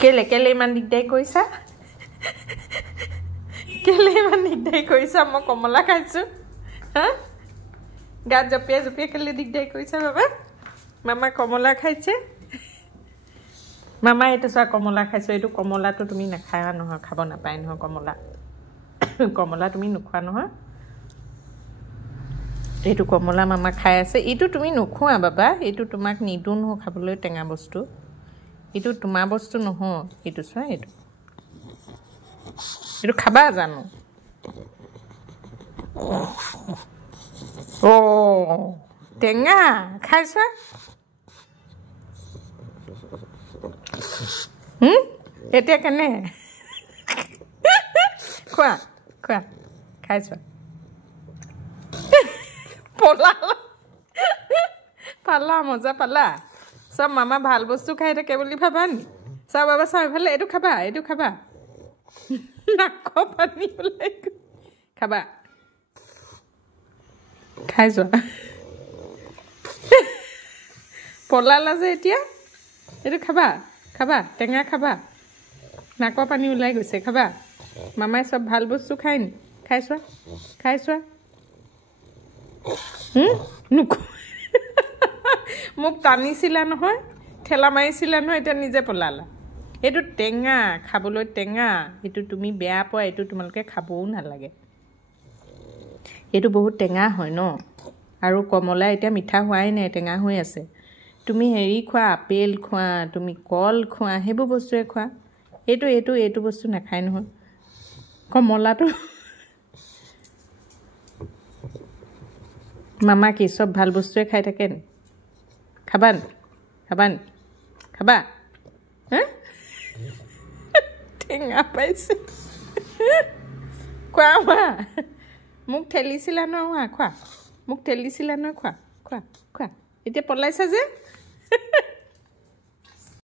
কেলে ইমান দিগদাৰি কৰিছা কেলে ইমান দিগদাৰি কৰিছা মই কমলা খাইছো হা গাত জপিয়া কেলে দিগদাৰি কৰিছা বাবা মামা কমলা খাইছে মামা এইটো চোৱা কমলা খাইছো এইটো কমলাটো তুমি নাখায়া নহয় খাব নাপায় নহয় কমলা কমলা তুমি নোখোৱা নহয় এইটো কমলা মামা খাই আছে এইটো তুমি নোখোৱা বাবা এইটো তোমাক নিদো নহয় খাবলৈ টেঙা বস্তু এইটো তোমাৰ বস্তু নহয় এইটো চোৱা এইটো খাবা জানো ও টেঙা খাইছা এতিয়া কেনে খোৱা খাইছা পালা মজা পালা চব মামা ভাল বস্তু খাই থাকে বুলি ভাবা নি চাও বাবা চাও এইফালে এইটো খাবা নাক পানী ওলাই খাবা খাই যোৱা পলালা যে এতিয়া এইটো খাবা টেঙা খাবা নাকৰ পানী ওলাই গৈছে খাবা মামাই চব ভাল বস্তু খাই নি খাই চোৱা মোক টানিছিলা নহয় ঠেলা মাৰিছিলা নহয় এতিয়া নিজে পলালা এইটো টেঙা খাবলৈ টেঙা এইটো তুমি বেয়া পোৱা এইটো তোমালোকে খাবও নালাগে এইটো বহুত টেঙা হয় ন আৰু কমলা এতিয়া মিঠা হোৱাই নাই টেঙা হৈ আছে তুমি হেৰি খোৱা আপেল খোৱা তুমি কল খোৱা সেইবোৰ বস্তুৱে খোৱা এইটো বস্তু নাখায় নহয় কমলাটো মামা কি চব ভাল বস্তুৱে খাই থাকে নি খাবা হা টেঙা পাইছে খোৱা মোক ঠেলিছিলা নহয় খোৱা মোক ঠেলিছিলা নহয় খোৱা এতিয়া পলাইছা যে